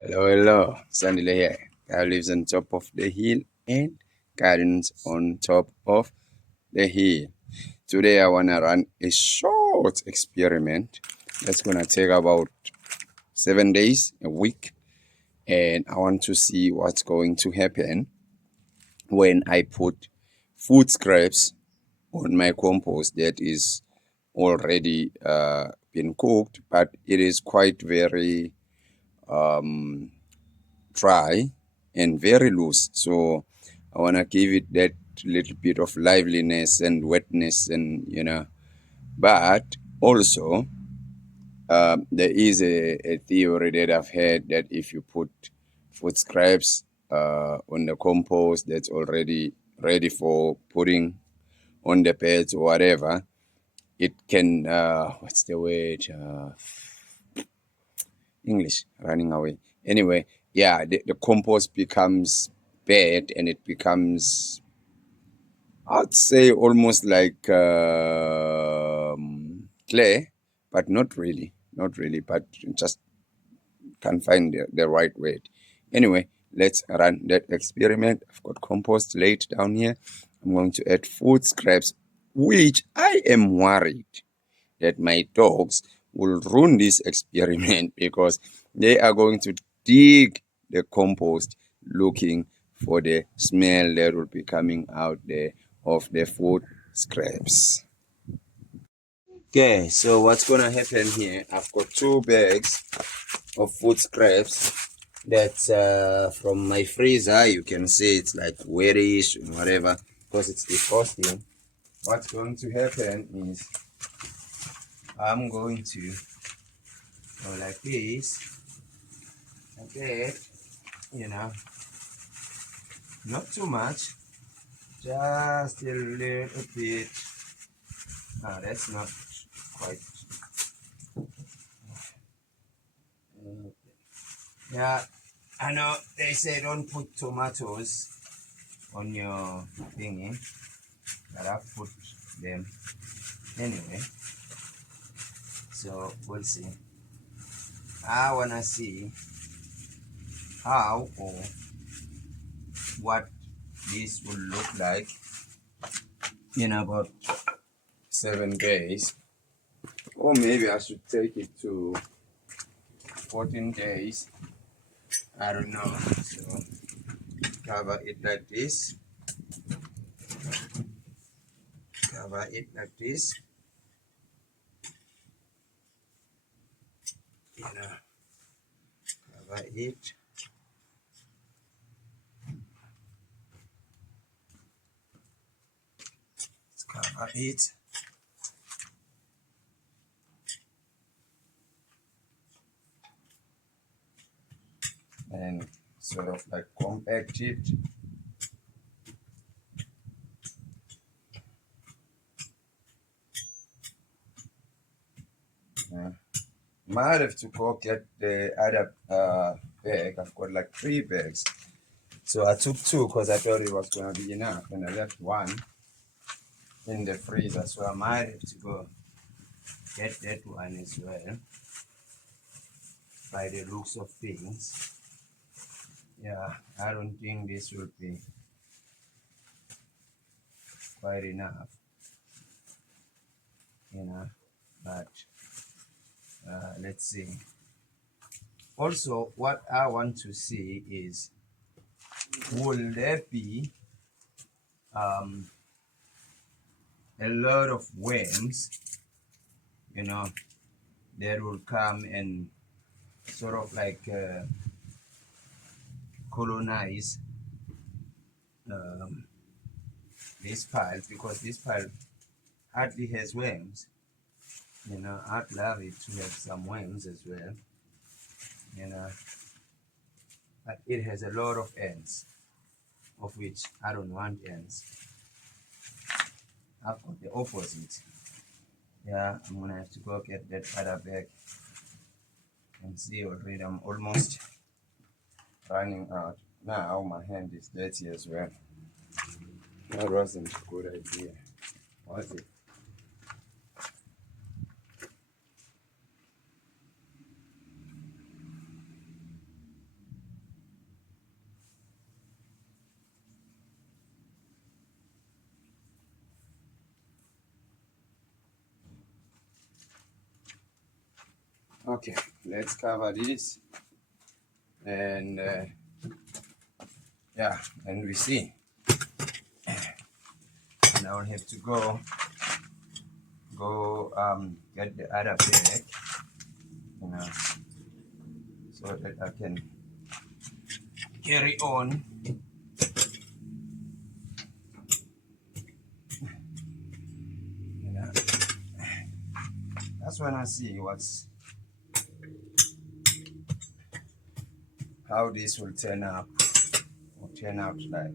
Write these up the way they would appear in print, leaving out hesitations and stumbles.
Hello, hello. Sandile here. God lives on top of the hill and gardens on top of the hill. Today I wanna run a short experiment that's gonna take about 7 days, a week, and I want to see what's going to happen when I put food scraps on my compost that is already been cooked, but it is quite very dry and very loose. So I want to give it that little bit of liveliness and wetness, and but also there is a theory that I've heard that if you put food scraps on the compost that's already ready for putting on the beds or whatever, it can, what's the word? English running away. Anyway, yeah, the compost becomes bad and it becomes, I'd say, almost like clay, but not really, but just can't find the right word. Anyway, let's run that experiment. I've got compost laid down here. I'm going to add food scraps, which I am worried that my dogs will ruin this experiment because they are going to dig the compost looking for the smell that will be coming out there of the food scraps. Okay, so what's gonna happen here? I've got 2 bags of food scraps that's from my freezer. You can see it's like weirish and whatever because it's defrosting. What's going to happen is I'm going to go like this, like that, you know, not too much, just a little bit. No, that's not quite. Yeah, I know they say don't put tomatoes on your thingy, but I've put them anyway. So we'll see. I wanna see how or what this will look like in about 7 days, or maybe I should take it to 14 days. I don't know. So cover it like this. Cover it like this. Cover it. Let's cover it. And sort of like compact it. Yeah. Might have to go get the other bag. I've got like 3 bags. So I took 2 because I thought it was going to be enough. And I left 1 in the freezer. So I might have to go get that one as well by the looks of things. Yeah, I don't think this will be quite enough, but let's see. Also, what I want to see is, will there be a lot of worms, that will come and sort of like colonize this pile, because this pile hardly has worms. I'd love it to have some worms as well, but it has a lot of ants, of which I don't want ants. I've got the opposite. Yeah, I'm gonna have to go get that other bag and see. Already I'm almost running out. Now my hand is dirty as well. That wasn't a good idea, was it? Okay, let's cover this, and yeah, and we see. Now I have to go get the other bag, you know, so that I can carry on. You know, that's when I see how this will turn out like.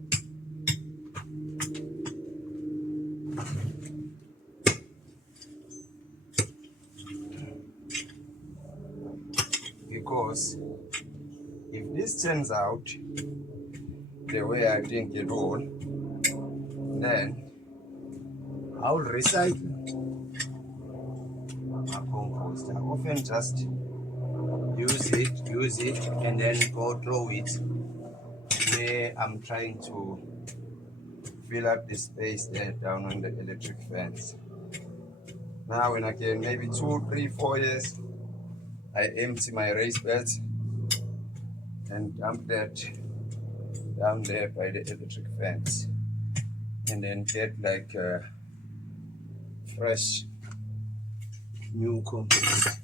Because if this turns out the way I think it will, then I'll recycle my compost. I often just use it, and then go throw it where I'm trying to fill up the space there down on the electric fence. Now, when I get maybe 2, 3, 4 years, I empty my raised beds and dump that down there by the electric fence, and then get like a fresh new compost.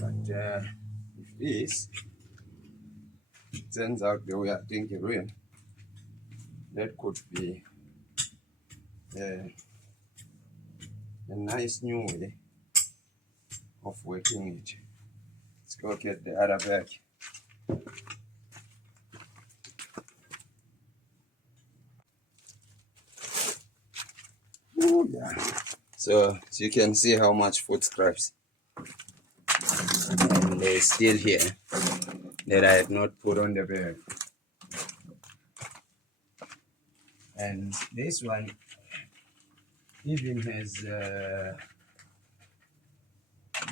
But if this turns out the way I think it will, that could be a nice new way of working it. Let's go get the other bag. Oh yeah. So you can see how much food scraps, and they're still here that I have not put on the bag. And this one even has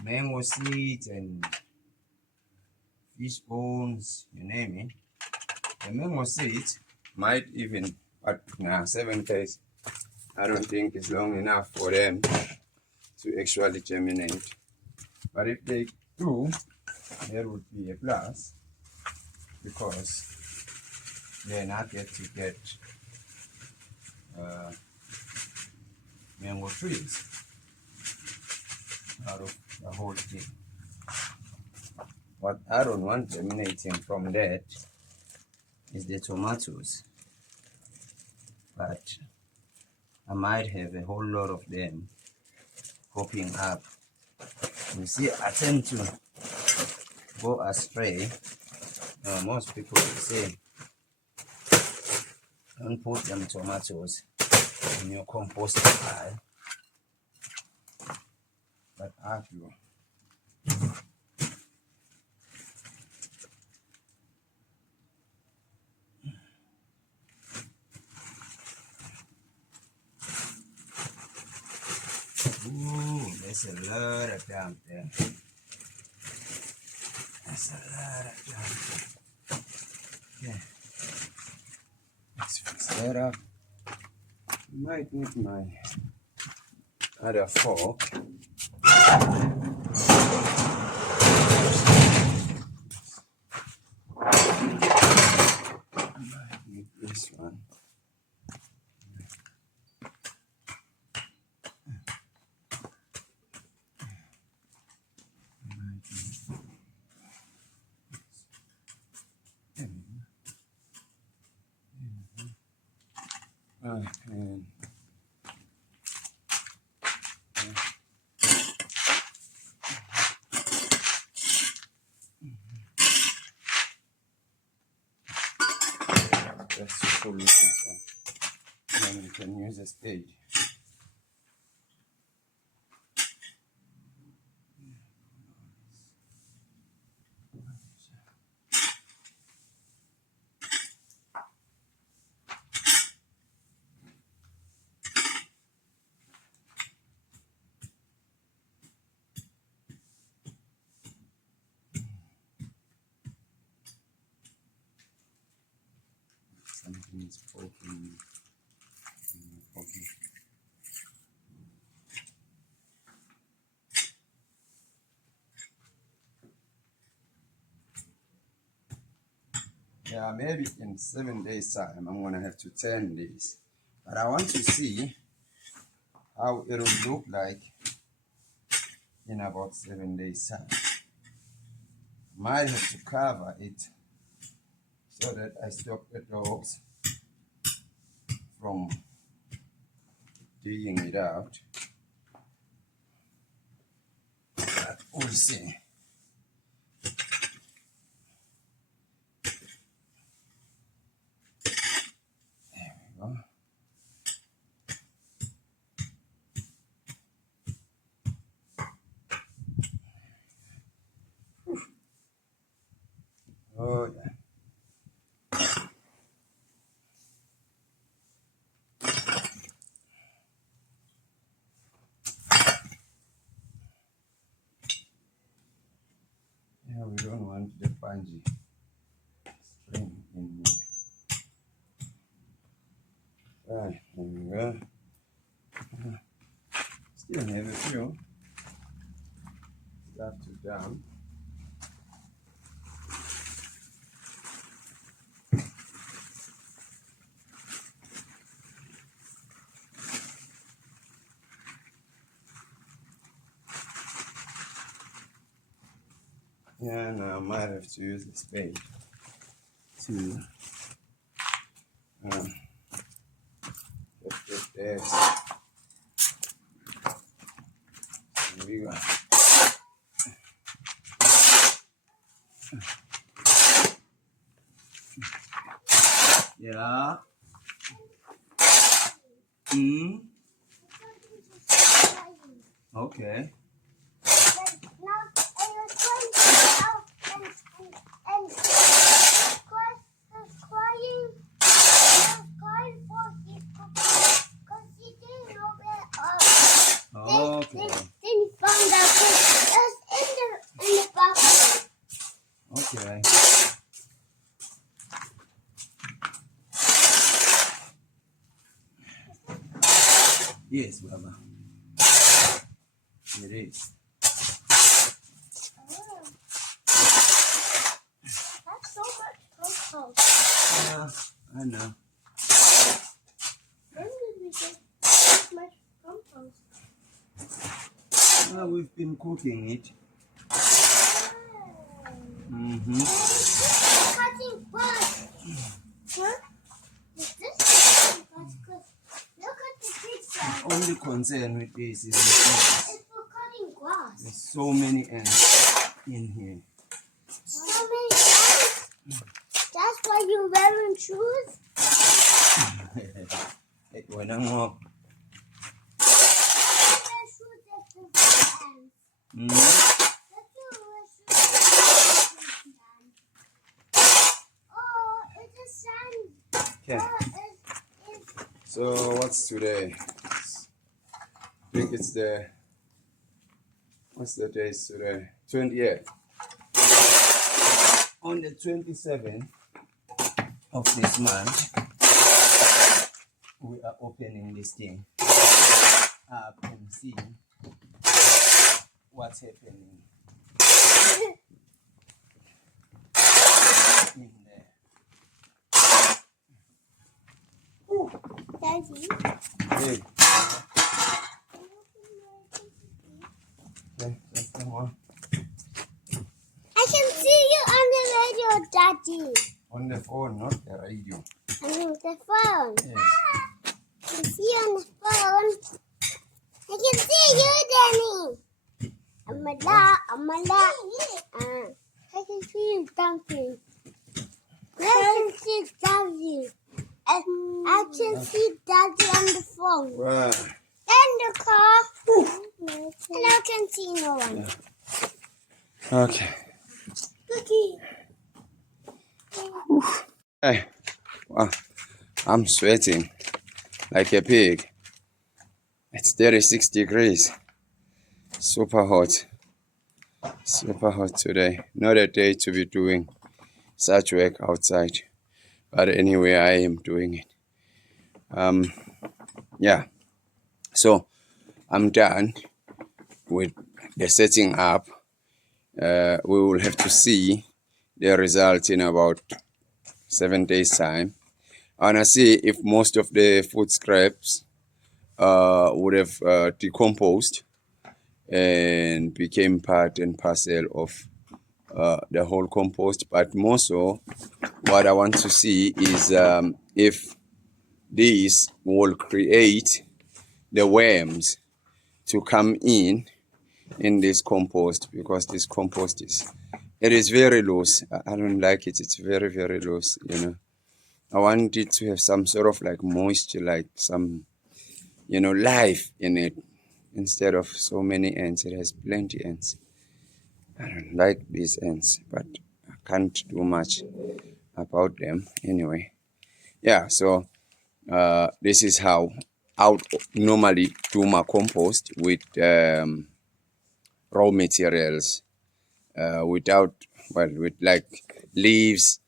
mango seeds and fish bones, you name it. The mango seeds might even, but nah, 7 days, I don't think it's long enough for them to actually germinate. But if they do, there would be a plus, because then I get to get mango trees out of the whole thing. What I don't want germinating from that is the tomatoes, but I might have a whole lot of them popping up. You see, I tend to go astray. Most people will say, don't put them tomatoes in your compost pile, but I do. Ooh, there's a lot of damp there. There's a lot of damp. Okay. Let's fix that up. Might need my other fork. Might need this one. And just to pull this one, then you can use a stage. Something is poking. Yeah, maybe in 7 days time I'm gonna have to turn this, but I want to see how it will look like in about 7 days time. Might have to cover it so that I stop the dogs from digging it out. But we'll see. There we go. Oh yeah. Yeah, we don't want the fungi spring in here. Right, there we go. Still have a few stuff to dump. Yeah, now I might have to use the spade to get this. There we go. Yeah. Okay. Okay. Then he found out just in the bathroom. Okay. Yes, Baba. It is. That's so much compost. Yeah, I know. When did we get this much compost? Well, we've been cooking it. Cutting grass. Huh? Is this cutting grass? Look at the picture. Only concern with this is the ants. It's for cutting grass. There's so many ants in here. So many ants. That's why you're wearing shoes? When I'm up. Okay. So what's today? I think it's what's the day today? 28th. On the 27th of this month, we are opening this thing up and seeing what's happening in there. Daddy. Hey. Okay, just come on. I can see you on the radio, Daddy. On the phone, not the radio. I mean the phone. Yes. I can see you on the phone. I can see you, Danny. Amala. I can see you dancing. I can see Daddy. I can see Daddy on the phone. Wow. And the car. And I can see no one. Yeah. Okay. Cookie. Hey. Wow. I'm sweating like a pig. It's 36 degrees. Super hot. Super hot today. Not a day to be doing such work outside. But anyway, I am doing it. Yeah. So I'm done with the setting up. We will have to see the result in about 7 days time. I wanna see if most of the food scraps would have decomposed and became part and parcel of the whole compost. But more so, what I want to see is if these will create the worms to come in this compost, because this compost is very loose. I don't like it. It's very, very loose, you know. I want it to have some sort of like moisture, like some, you know, life in it, instead of so many ants. It has plenty ants. I don't like these ants, but I can't do much about them anyway. Yeah, so this is how I would normally do my compost with raw materials, without, well, with like leaves,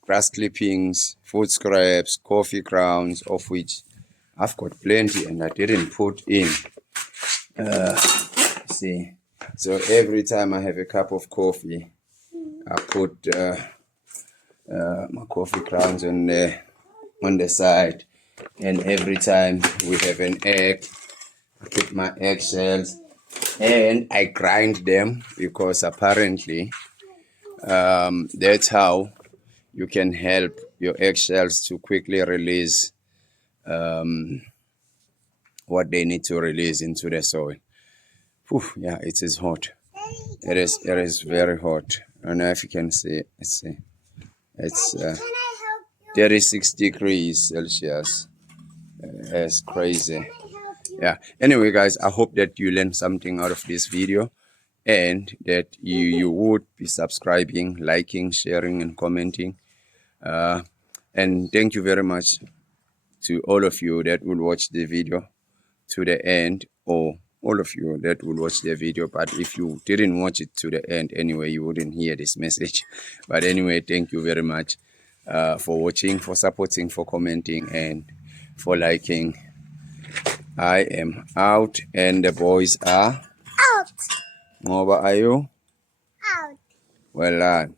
grass clippings, food scraps, coffee grounds, of which I've got plenty and I didn't put in. See, so every time I have a cup of coffee, I put my coffee grounds on the side, and every time we have an egg, I put my eggshells and I grind them, because apparently that's how you can help your eggshells to quickly release what they need to release into the soil. Whew, yeah, it is hot. It is very hot. I don't know if you can see. Let's see. It's 36 degrees Celsius. It's crazy. Yeah. Anyway, guys, I hope that you learned something out of this video, and that you would be subscribing, liking, sharing, and commenting. And thank you very much to all of you that will watch the video to the end, or all of you that will watch the video. But if you didn't watch it to the end anyway, you wouldn't hear this message. But anyway, thank you very much for watching, for supporting, for commenting, and for liking. I am out, and the boys are Out. Ngoba, are you? Out. Well done.